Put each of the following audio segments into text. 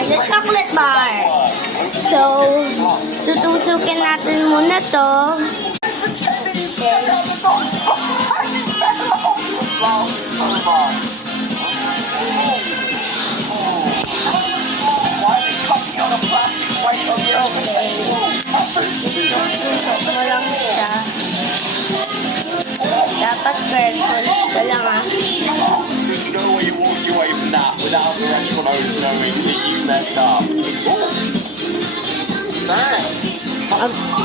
kumain ng chocolate bar. So, tutusukin natin muna to. Tutusok mo lang siya. Dapat careful ka lang ah. Because you know when you walk away from that without the restaurant owner knowing that you messed up.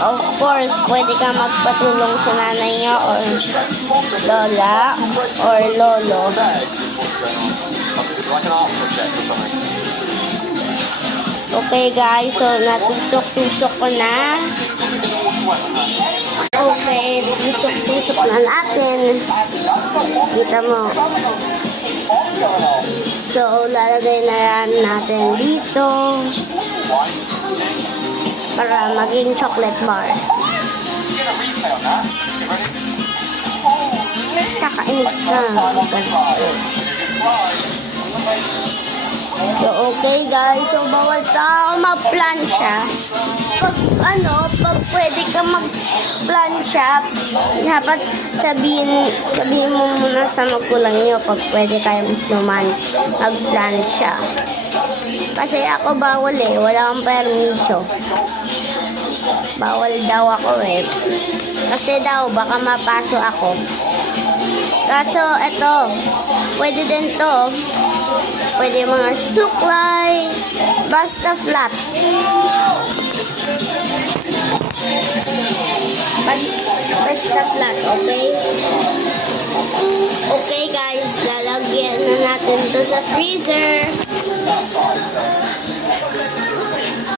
Of course, pwede ka magpatulong sa nanay niya or lola or lolo. Like an art project or something. Okay guys, so natusok-tusok ko na. Okay, tusok-tusok na natin. Kita mo. So, lalagay na yan natin dito para maging chocolate bar. Kakainis ka. So, okay guys. So, bawal ka mag-plancha. Pag pwede ka mag-plancha, dapat sabihin mo muna sa magulang nyo pag pwede kayo mag-plancha. Kasi ako bawal eh. Wala akong permiso. Bawal daw ako eh. Kasi daw, baka mapaso ako. Kaso, eto, pwede din to. Pwede mga suklay, basta flat. Basta flat, okay? Okay guys, lalagyan na natin to sa freezer.